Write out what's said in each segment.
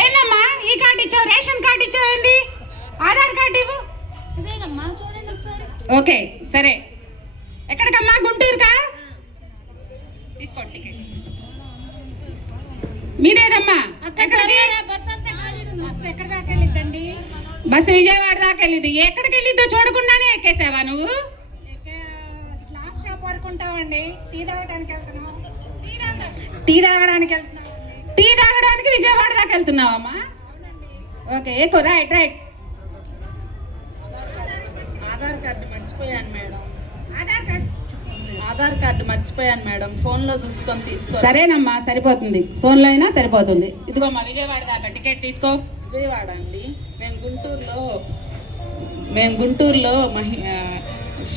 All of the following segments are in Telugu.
ఏందమ్మా? ఈ కార్డు ఇచ్చావు? రేషన్ కార్డు ఇచ్చావు ఏంది? ఆధార్ కార్డు ఇవ్వు. ఓకే సరే. ఎక్కడికమ్మా? గుంటూరుకా? తీసుకోండి టికెట్. మీరేదమ్మా ఎక్కడికి? ఎక్కడ దాకా వెళ్ళిద్దండి? బస్సు విజయవాడ దాకా వెళ్ళింది ఎక్కడికి వెళ్ళిద్దో చూడకుండానే ఎక్కేసావా నువ్వు? లాస్ట్ స్టాప్ వరకు ఉంటామండి టీ తాగడానికి వెళ్తున్నాం టీ తాగడానికి వెళ్తున్నావు? టీ తాగడానికి విజయవాడ దాకా వెళ్తున్నావమ్మా? ఓకే ఎక్కువ రైట్ రైట్. ఆధార్ కార్డు మర్చిపోయాను madam. Aadhaar card? Aadhaar card మర్చిపోయాను మేడం. ఫోన్లో చూసుకొని తీసుకో. సరేనమ్మా సరిపోతుంది. ఫోన్లో అయినా సరిపోతుంది. ఇదిగోమ్మా విజయవాడ దాకా. టికెట్ తీసుకో. విజయవాడ అండి. మేము గుంటూరులో మేము గుంటూరులో మహి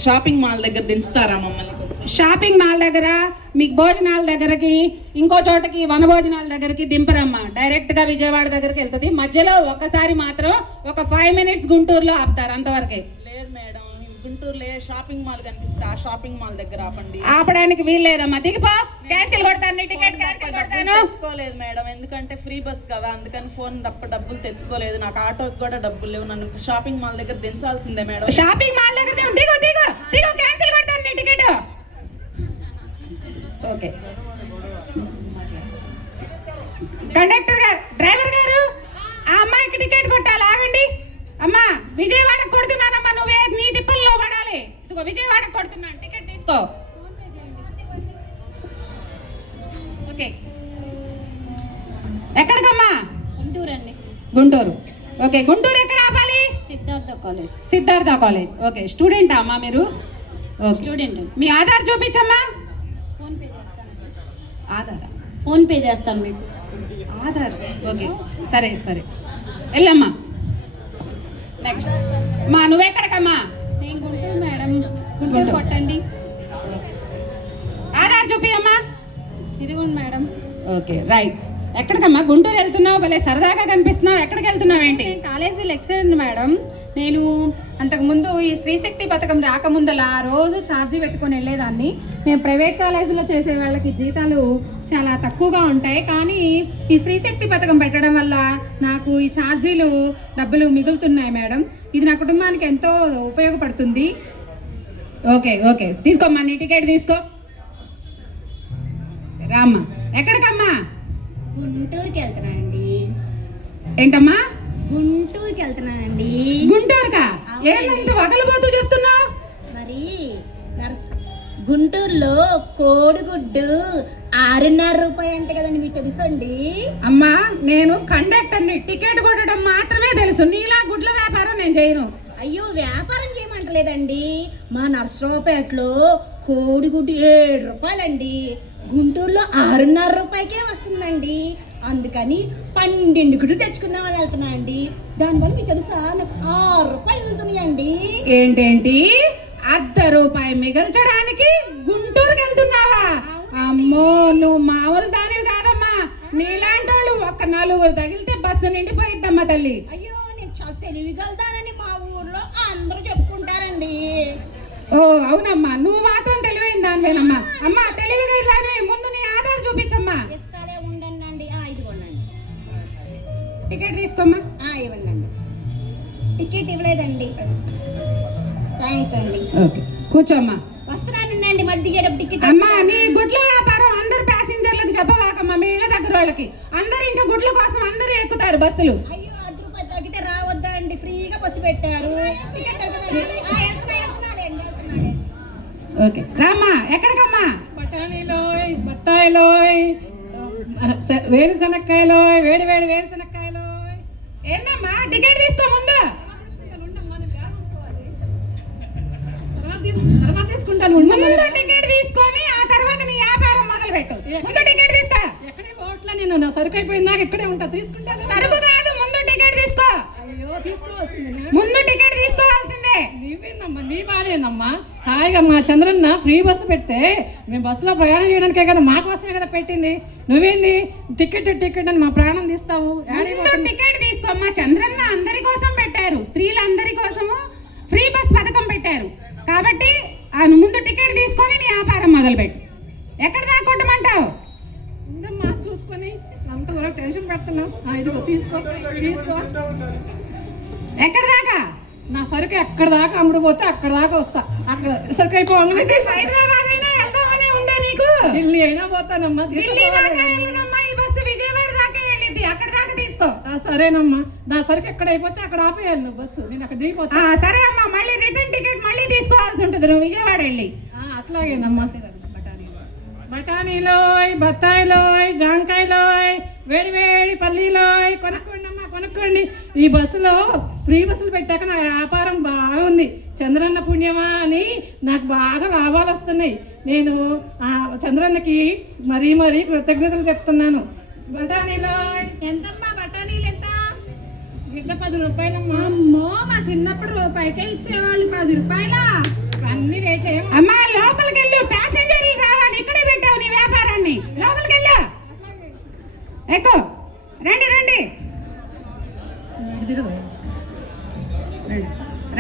షాపింగ్ మాల్ దగ్గర దించుతారా మమ్మల్ని? షాపింగ్ మాల్ దగ్గర మీకు భోజనాల దగ్గరకి ఇంకో చోటకి వన భోజనాల దగ్గరికి దింపరమ్మా. డైరెక్ట్గా విజయవాడ దగ్గరికి వెళ్తుంది. మధ్యలో ఒకసారి మాత్రం ఒక ఫైవ్ మినిట్స్ గుంటూరులో ఆపుతారు అంతవరకే. లేదు మేడం గుంటూరులో షాపింగ్ మాల్ కనిపిస్తే ఆ షాపింగ్ మాల్ దగ్గర ఆపండి. ఆపడానికి వీల్లేదమ్మా దిగిపో. క్యాన్సిల్ కొడతాను టికెట్ క్యాన్సిల్ కొడతాను. తెచ్చుకోలేదు మేడం. ఎందుకంటే ఫ్రీ బస్ కదా అందుకని ఫోన్ తప్ప డబ్బులు తెచ్చుకోలేదు. నాకు ఆటోకి కూడా డబ్బులు లేవు. నన్ను షాపింగ్ మాల్ దగ్గర దించాల్సిందే మేడం. షాపింగ్ మాల్ దగ్గర దిగు దిగు దిగు. క్యాన్సిల్ కొడతాను టికెట్. ఓకే. కండక్టర్ గారు డ్రైవర్ గారు ఆ అమ్మాయికి టికెట్ కొట్టాలి? ఆగండి. అమ్మా విజయవాడకు కొడుతున్నానమ్మా నువ్వే నీ తిప్పల్లో పడాలి. ఇదిగో విజయవాడకు కొడుతున్నాను. టికెట్ తీసుకో. ఓకే. ఎక్కడికమ్మా? గుంటూరు అండి గుంటూరు. ఓకే గుంటూరు ఎక్కడ ఆపాలి? Siddhartha college. Siddhartha college. Okay స్టూడెంటా అమ్మా మీరు? స్టూడెంట్. మీ ఆధార్ చూపించమ్మా. ఆధార్. ఫోన్ పే చేస్తాను మీకు. ఆధార్. ఓకే. సరే సరే. వెళ్ళమ్మా. నెక్స్ట్ మా నువ్వెక్కడికమ్మా? నేను గుంటూరు మేడం. గుంటూరు కొట్టండి. ఆధార్ చూపియమ్మా. ఇదిగోండి మేడం. Okay right. ఎక్కడికమ్మా? గుంటూరు వెళ్తున్నావు? భలే సరదాగా కనిపిస్తున్నావు. ఎక్కడికి వెళ్తున్నావు ఏంటి? College lecturer madam. నేను అంతకుముందు ఈ స్త్రీశక్తి పథకం రాకముందలా రోజు ఛార్జీ పెట్టుకొని వెళ్ళేదాన్ని. మేము ప్రైవేట్ కాలేజీలో చేసే వాళ్ళకి జీతాలు చాలా తక్కువగా ఉంటాయి. కానీ ఈ స్త్రీశక్తి పథకం పెట్టడం వల్ల నాకు ఈ ఛార్జీలు డబ్బులు మిగులుతున్నాయి మేడం. ఇది నా కుటుంబానికి ఎంతో ఉపయోగపడుతుంది. Okay okay. తీసుకోమ్మా నీ టికెట్ తీసుకో. రామ్మా. ఎక్కడికమ్మా? గుంటూరుకి వెళ్తున్నానండి. ఏంటమ్మా? గుంటూరుకి వెళ్తున్నానండి. గుంటూరుకా? ఏమంత వగలబోతూ చెప్తున్నావు? మరి నర్స్ గుంటూరులో కోడిగుడ్డు ఆరున్నర రూపాయి అంట కదండి మీకు తెలుసండి అమ్మా నేను కండక్టర్ని టికెట్ కొట్టడం మాత్రమే తెలుసు. నీలా గుడ్ల వ్యాపారం నేను చేయను. అయ్యో వ్యాపారం చేయమంటలేదండి. మా నర్సరావుపేటలో కోడిగుడ్డు ఏడు రూపాయలండి. గుంటూరులో ఆరున్నర రూపాయకే వస్తుందండి. అందుకని పన్నెండు గుడ్డు తెచ్చుకుందామని వెళ్తున్నా అండి. దానివల్ల మీకు తెలుసా? నాకు ఆరు రూపాయలు వెళ్తున్నాయండి. ఏంటేంటి? అర్ధ రూపాయి మిగల్చడానికి గుంటూరుకి వెళ్తున్నావా? అమ్మో నువ్వు మామూలు దానివి కాదమ్మా. నీలాంటి వాళ్ళు ఒక్క నలుగురు తగిలితే బస్సు నిండిపోయిద్దమ్మా తల్లి. అయ్యో నేను చాలా తెలివిగలుగుతానని మా ఊర్లో అందరూ చెప్పుకుంటారండి. ఓ అవునమ్మా. నువ్వు మాత్రం తెలివైన దానివేనమ్మా. అమ్మా తెలివిగా దానివే. ముందు నీ ఆధార్ చూపించమ్మా. టికెట్ తీసుకోమ్మా. ఆ, ఇవ్వండి అండి. టికెట్ ఇవ్వలేదండి. థ్యాంక్స్ అండి. ఓకే కూర్చోమ్మా. వస్తున్నానండి మరి దిగేటప్పుడు టికెట్ అమ్మా నీ గుడ్ల వ్యాపారం అందరు ప్యాసింజర్లకు చెప్పవాకమ్మా మీ ఇళ్ళ దగ్గర వాళ్ళకి. అందరు ఇంకా గుడ్ల కోసం అందరూ ఎక్కుతారు బస్సులు. అయ్యో అర్ధ రూపాయలు తగ్గితే రావద్దా అండి? ఫ్రీగా బస్సు పెట్టారు. టికెట్ ఓకే రామ్మా ఎక్కడికమ్మా? బఠానీలోయ్ బత్తాయిలోయ్ వేరుశనక్కాయలోయ్ వేడి వేడి వేరుశనక్కాయలోయ్ ఏందమ్మా టికెట్ తీసుకో ముందు తర్వాత తీసుకుంటాను ముందు టికెట్ తీసుకొని ఆ తర్వాత నీ వ్యాపారం మొదలు పెట్టు ముందు టికెట్ తీసుకో ఎక్కడే పోవట్లే నేను నా సరుకు అయిపోయిందాక ఇక్కడే ఉంటా తీసుకుంటాను సరుకు కాదు ముందు టికెట్ తీసుకో. అయ్యో తీసుకోవాల్సింది ముందు టికెట్ తీసుకోవాల్సిందే. నీవేందమ్మా నీ బాలేనమ్మా. హాయిగా మా చంద్రన్న ఫ్రీ బస్సు పెడితే మేము బస్సులో ప్రయాణం చేయడానికే కదా మా కోసమే కదా పెట్టింది. నువ్వేంది? టికెట్ టికెట్ అని మా ప్రాణం తీస్తావు. టికెట్ తీసుకోమ్మా చంద్రన్న అందరి కోసం పెట్టారు. స్త్రీలందరి కోసము ఫ్రీ బస్ పథకం పెట్టారు. కాబట్టి ఆ ముందు టికెట్ తీసుకొని నీ వ్యాపారం మొదలుపెట్టు. ఎక్కడ అంతవరకు టెన్షన్ పెడుతున్నాం ఇదిగో తీసుకో తీసుకో. ఎక్కడ దాకా? నా సరుకు ఎక్కడ దాకా అమ్ముడుపోతే అక్కడ దాకా వస్తా. అక్కడ సరుకు అయిపోవాలి హైదరాబాద్ అయినా వెళ్దామని ఉందా నీకు? ఢిల్లీ అయినా పోతానమ్మా ఢిల్లీ దాకా ఈ బస్సు విజయవాడ దాకా వెళ్ళింది. అక్కడ దాకా తీసుకో. సరేనమ్మా. నా సరుకు ఎక్కడ అయిపోతే అక్కడ ఆపేయాలి నువ్వు బస్సు. నేను అక్కడ దిగిపోతా సరే అమ్మా. మళ్ళీ రిటర్న్ టికెట్ మళ్ళీ తీసుకోవాల్సి ఉంటుంది. నువ్వు విజయవాడ వెళ్ళి. అట్లాగేనమ్మా. బఠానీలోయ్ బత్తాయిలోయ్ జాంకాయలోయ్ వేడి వేడి పల్లీలోయ్. కొనుక్కోండి అమ్మా కొనుక్కోండి. ఈ బస్సులో ఫ్రీ బస్సులు పెట్టాక నా వ్యాపారం బాగుంది. చంద్రన్న పుణ్యమా అని నాకు బాగా లాభాలు వస్తున్నాయి. నేను ఆ చంద్రన్నకి మరీ మరీ కృతజ్ఞతలు చెప్తున్నాను. బఠానీలోయ్. ఎంతమ్మా? బఠానీలు ఎంత? గిద్ద పది రూపాయలమ్మా. అమ్మో మా చిన్నప్పుడు రూపాయికే ఇచ్చేవాళ్ళు. పది రూపాయల? అన్ని రేట్ అమ్మా లోపలికి వెళ్ళు ప్యాసింజర్లు రావాలి ఇక్కడే పెట్టావు నీ వ్యాపారాన్ని లోపలికి వెళ్ళు ఎక్కువ రండి రండి.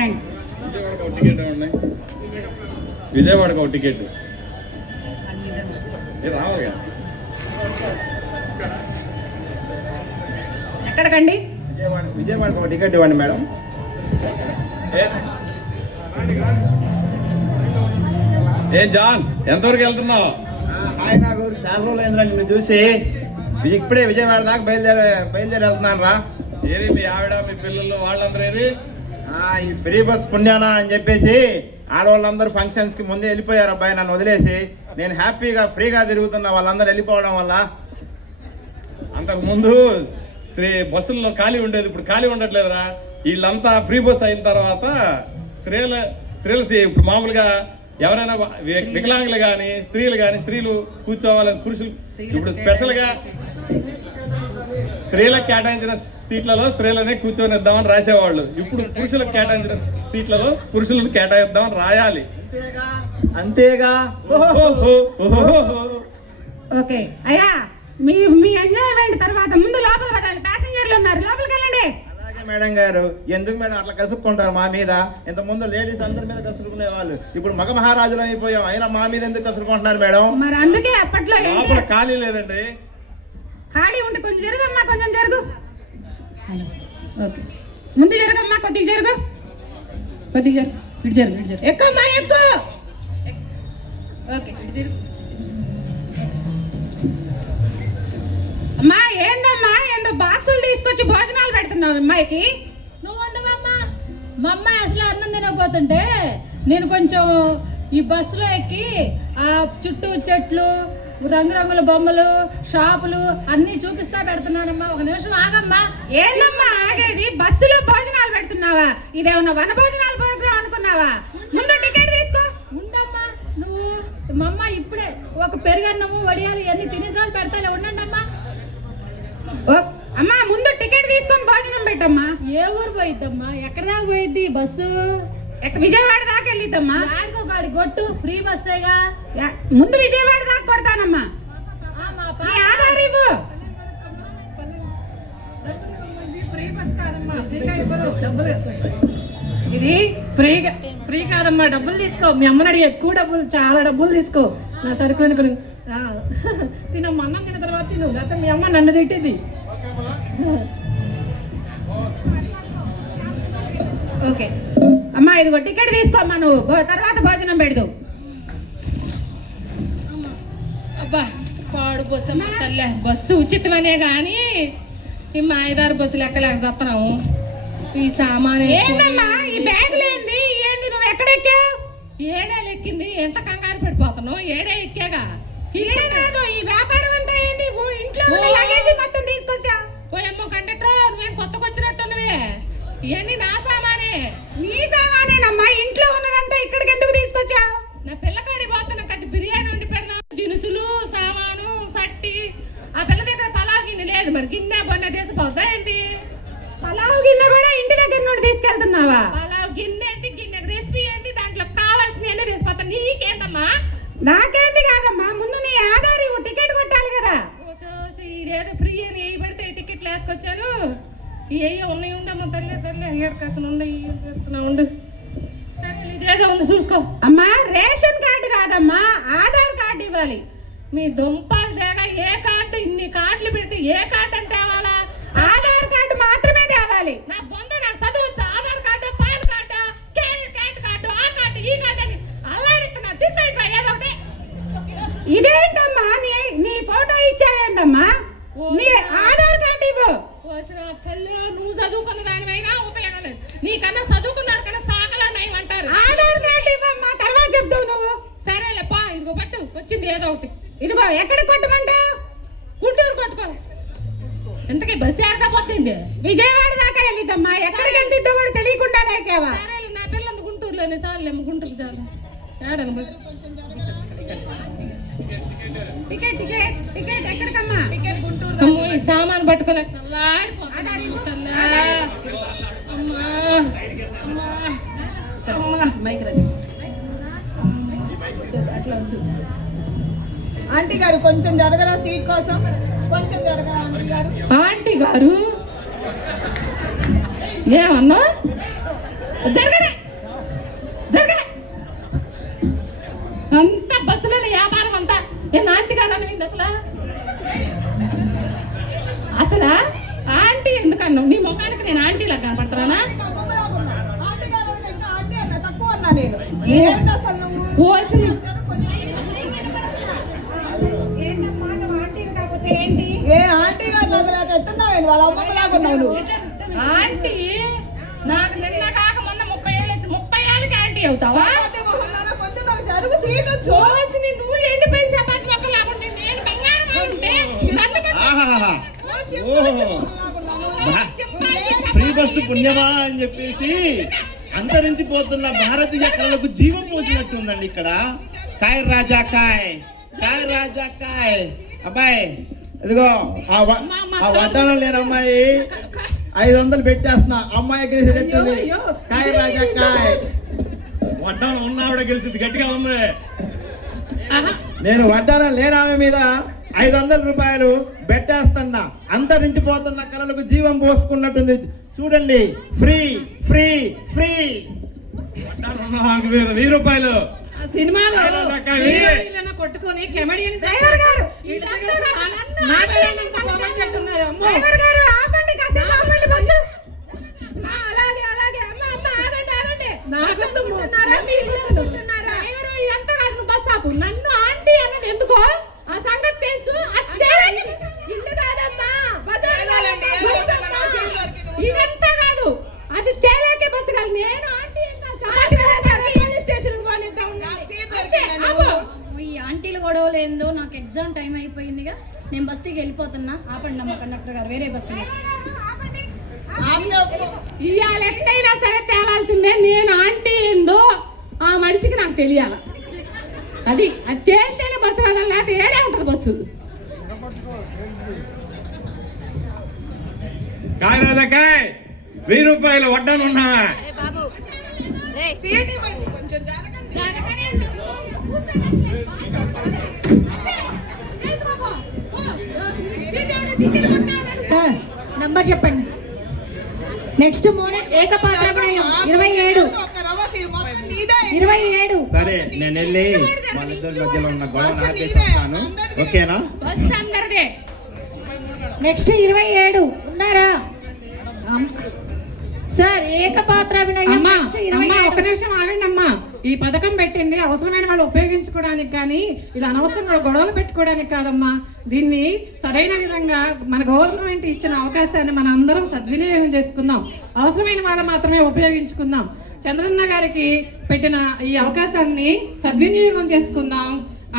రండి విజయవాడకు ఒక టికెట్. ఎక్కడికండి? విజయవాడ విజయవాడకు ఒక టికెట్ ఇవ్వండి మేడం. ఏ- ఏ జాన్ ఎంతవరకు వెళ్తున్నావు? హాయ్ నాకు చాలా రోజులు నిన్ను చూసి. ఇప్పుడే విజయవాడ దాకా బయలుదేరి బయలుదేరి వెళ్తున్నాను రా ఏరి మీ ఆవిడ మీ పిల్లలు వాళ్ళందరూ ఏరి? ఈ ఫ్రీ బస్ పుణ్యానా అని చెప్పేసి ఆడవాళ్ళందరూ ఫంక్షన్స్కి ముందే వెళ్ళిపోయారు అబ్బాయి నన్ను వదిలేసి. నేను హ్యాపీగా ఫ్రీగా తిరుగుతున్నా వాళ్ళందరూ వెళ్ళిపోవడం వల్ల అంతకు ముందు స్త్రీ బస్సుల్లో ఖాళీ ఉండేది ఇప్పుడు ఖాళీ ఉండట్లేదురా. వీళ్ళంతా ఫ్రీ బస్ అయిన తర్వాత స్త్రీల స్త్రీలు ఇప్పుడు మామూలుగా ఎవరైనా వికలాంగులు కానీ స్త్రీలు కానీ స్త్రీలు కూర్చోవాలని పురుషులు ఇప్పుడు స్పెషల్గా స్త్రీలకు కేటాయించిన సీట్లలో స్త్రీలనే కూర్చొనిద్దామని రాసేవాళ్ళు. ఇప్పుడు పురుషులకు కేటాయించిన సీట్లలో పురుషులను కేటాయిద్దామని రాయాలి. అంతేగా? ఓహో! ఓకే. అయ్యా మీ మీ ఎంజాయ్మెంట్ తర్వాత ముందు లోపల పదండి. ప్యాసింజర్లు ఉన్నారు. లోపలికి వెళ్ళండి మేడం గారు ఎందుకు మేడం అట్లా కసుక్కుంటారు మా మీద? ఇంత ముందు లేడీస్ అందరి మీద కసురుకునే వాళ్ళు. ఇప్పుడు మగ మహారాజులు అయిపోయాం. అయినా మా మీద ఎందుకు కసురుకుంటున్నారు మేడం? మరి అందుకే అప్పట్లో లోపల ఖాళీ లేదండి. ఖాళీ ఉంటే కొంచెం జరుగమ్మా కొంచెం జరుగు. ఓకే. ముందు జరగమ్మా కొద్దిగా జరుగు. కొద్దిగా జరుగు. ఇటు జరుగు ఇటు జరుగు. ఎక్కువమ్మా ఎక్కువ. ఓకే ఇటు తిరుగు. అమ్మా ఏందమ్మా? తీసుకొచ్చి భోజనాలు పెడుతున్నావు అమ్మాయికి? నువ్వు ఉండవమ్మా. మా అమ్మాయి అసలు అన్నం తినకపోతుంటే నేను కొంచెం ఈ బస్సులో ఎక్కి ఆ చుట్టూ చెట్లు రంగురంగుల బొమ్మలు షాపులు అన్నీ చూపిస్తా పెడుతున్నానమ్మా. ఒక నిమిషం ఆగమ్మా. ఏందమ్మా ఆగేది? బస్సులో భోజనాలు పెడుతున్నావా? ఇదేమన్నా వన భోజనాలు ప్రోగ్రాం అనుకున్నావా? ముందు టికెట్ తీసుకో. ఉండమ్మా. నువ్వు మా అమ్మ ఇప్పుడే ఒక పెరుగన్నము వడియాలు ఇవన్నీ తిని తర్వాత పెడతాలే. ఉండండి అమ్మా అమ్మా ముందు టికెట్ తీసుకొని భోజనం పెట్టమ్మా. ఏ ఊరు పోయిద్దమ్మా? ఎక్కడ దాకా పోయిద్ది ఈ బస్సు? ఎక్క- విజయవాడ దాకా వెళ్ళిద్దమ్మా. యాడికో గాడి గొట్టు ఫ్రీ బస్సేగా. యా, ముందు విజయవాడ దాకా కొడతానమ్మా. ఆ, మా నీ ఆధార్ ఇవ్వు. ఇది ఫ్రీగా ఫ్రీ కాదమ్మా డబ్బులు తీసుకో. మీ అమ్మని అడిగి ఎక్కువ డబ్బులు చాలా డబ్బులు తీసుకో. నా సరుకులను కొను ఆ, తినమ్మా అన్నం తిన్న తర్వాత తిను. లేకపోతే మీ అమ్మ నన్ను తిట్టింది ఓకే. అమ్మా ఇదిగో టికెట్ తీసుకోమ్మా నువ్వు. తర్వాత భోజనం పెడదు. అబ్బా పాడు బస్సు అమ్మ తల్లే. బస్సు ఉచితమనే కానీ ఈ మాయదారు బస్సులు ఎక్కలేక చస్తున్నాము ఈ సామాన్ ఏందమ్మా ఈ బ్యాగ్ లేంది ఏంది నువ్వు ఎక్కడెక్కావు? ఏడే లెక్కింది? ఎంత కంగారు పడిపోతున్నావు? ఏడే ఎక్కాగా? ఈ వ్యాపారం ఏంటి ఊ- ఇంట్లో. లగేజీ మొత్తం తీసుకొచ్చా? పోయమ్మో కండక్టర్ నువ్వేం కొత్తగా వచ్చినట్టున్నవే. ఇవన్నీ నా సామానే. నీ సామానేనమ్మా ఇంట్లో ఉన్నదంతా ఇక్కడికి ఎందుకు తీసుకొచ్చావు? నా పిల్లకాడి పోతున్న కది బిర్యానీ వండి పెడదాం. దినుసులు సామాను సట్టి. ఆ పిల్ల దగ్గర పలావ్ గిన్నె లేదు మరి. గిన్నె బొన్నె తీసిపోద్దా ఏంటి? పలావ్ గిన్నె కూడా ఇంటి దగ్గర నుండి తీసుకెళ్తున్నావా? ఉండు. సరే ఇదేదో ఉంది చూసుకో. అమ్మా రేషన్ కార్డు కాదమ్మా ఆధార్ కార్డు ఇవ్వాలి. మీ దుంపలు తేగా ఏ కార్డు ఇన్ని కార్డులు పెడితే ఏ కార్డు అంటే తేవాలా? ఆధార్ కార్డు మాత్రమే తేవాలి. నా బొంద నాకు చదువు Aadhaar card PAN card? Credit card ఆ కార్డు ఈ కార్డు అని అల్లాడిస్తున్నా తీస్తాయి ఏదో ఒకటి ఇదేంటమ్మా నీ నీ ఫోటో ఇచ్చావేంటమ్మా? నీ ఆధార్ కార్డు ఇవ్వు. నువ్వు చదువుకున్న దానివైనా ఉపయోగం లేదు. నీకన్నా చదువుకున్నాడు కన్నా సాగలా నయం అంటారు. తర్వాత చెప్తావు నువ్వు. సరేలే పా ఇదిగో పట్టు వచ్చింది ఏదో ఒకటి. ఇదిగో ఎక్కడ కొట్టమంటావు? గుంటూరు కొట్టుకో. ఎంతకీ బస్సు ఏడకపోతుంది విజయవాడ దాకా వెళ్ళిద్దమ్మా. ఎక్కడికి వెళ్తుందో కూడా తెలియకుండా నాకేవా సరేలే నా పిల్లలు గుంటూరులోనే. చాలులే గుంటూరు చాలు. ఏడను. టికెట్ టికెట్ టికెట్ ఎక్కడికమ్మా? టికెట్ గుంటూరు ఈ సామాన్. అమ్మా ఆంటీ గారు కొంచెం జరగరా సీట్ కోసం? కొంచెం జరగరా ఆంటీ గారు? ఆంటీ గారు? ఏమన్నా? జరగడే జరగడే అంత బస్సులో వ్యాపారం అంతా. నేను ఆంటీ గారు అనింది అసలు? ఓ అసలు ఏంటి? ఏ ఆంటీ గారు ఎట్టున్నావు వాళ్ళ అమ్మమ్మ లాగా ఉన్నావు నువ్వు ఆంటీ నాకు నిన్న కాక మొన్న ముప్పై ఏళ్ళు వచ్చి ముప్పై ఏళ్ళకి ఆంటీ అవుతావా? జరుగు సీట్ చూసి నువ్వు చపాతి లేకుంటే నేను బంగారం ఉంటే బా- ఫ్రీ బస్సు పుణ్యమా అని చెప్పేసి అంతరించిపోతున్న భారతీయ కళలకు జీవం పోసినట్టు ఉందండి ఇక్కడ. కాయ్ రాజా కాయ్ కాయ్ రాజా కాయ్. అబ్బాయి ఇదిగో ఆ వడ్డానం లేని అమ్మాయి ఐదు వందలు పెట్టేస్తున్నా. అమ్మాయి గెలిచినట్టుంది కాయ్ రాజా కాయ్. వడ్డానం ఉన్నావిడ గెలిచింది గట్టిగా ఉంది. నేను వడ్డానం లేని ఆమె మీద ఐదు వందల రూపాయలు పెట్టేస్తున్నా. అంతరించిపోతున్న కళలకు జీవం పోసుకున్నట్టుంది. చూడండి ఫ్రీ. ఫ్రీ ఫ్రీ వెయ్యి రూపాయలు. సినిమాలో కొట్టుకొని కెమెడియన్ డ్రైవర్ గారు డ్రైవర్ ఆపండి కాసేపు ఆపండి బస్సు. ఆ, అలాగే అలాగే. అమ్మ ఆగండి ఆగండి. ఎంత బస్ ఆపు. నన్ను ఆంటీ అన్నది ఎందుకో? ఆ సంగతి తెలుసు. వెళ్ళిపోతున్నా ఆపండి అమ్మ కండక్టర్ గారు వేరే బస్సు ఇవాళ ఎట్టయినా సరే తేలాల్సిందే నేను ఆంటీ ఏందో ఆ మనిషికి నాకు తెలియాల. అది అది తేలితేనే బస్సు కదా లేకపోతే ఏడే ఉంటుంది బస్సు? వెయ్యి రూపాయలు వడ్డాను ఉన్నావా? నంబర్ చెప్పండి. నెక్స్ట్ మోనే ఏకపాత్ర ఇరవై ఏడు. ఇరవై ఏడు. సరే నేను వెళ్ళి వాళ్ళిద్దరి మధ్యలో ఉన్న గొడవ ఓకేనా? అందరిదే. నెక్స్ట్ ఇరవై ఏడు. ఉన్నారా? సార్ ఏకపాత్ర అభినయం ఒక నిమిషం ఆగండి అమ్మా ఈ పథకం పెట్టింది అవసరమైన వాళ్ళు ఉపయోగించుకోవడానికి కానీ ఇది అనవసరంగా గొడవలు పెట్టుకోవడానికి కాదమ్మా. దీన్ని సరైన విధంగా మన గవర్నమెంట్ ఇచ్చిన అవకాశాన్ని మన అందరం సద్వినియోగం చేసుకుందాం. అవసరమైన వాళ్ళు మాత్రమే ఉపయోగించుకుందాం. చంద్రన్న గారికి పెట్టిన ఈ అవకాశాన్ని సద్వినియోగం చేసుకుందాం.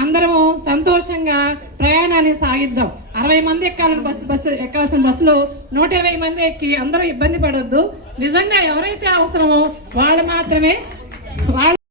అందరము సంతోషంగా ప్రయాణాన్ని సాగిద్దాం. అరవై మంది ఎక్కాలని బస్సు బస్సు ఎక్కాల్సిన బస్సులో నూట ఇరవై మంది ఎక్కి అందరూ ఇబ్బంది పడొద్దు. నిజంగా ఎవరైతే అవసరమో వాళ్ళు మాత్రమే వాళ్ళ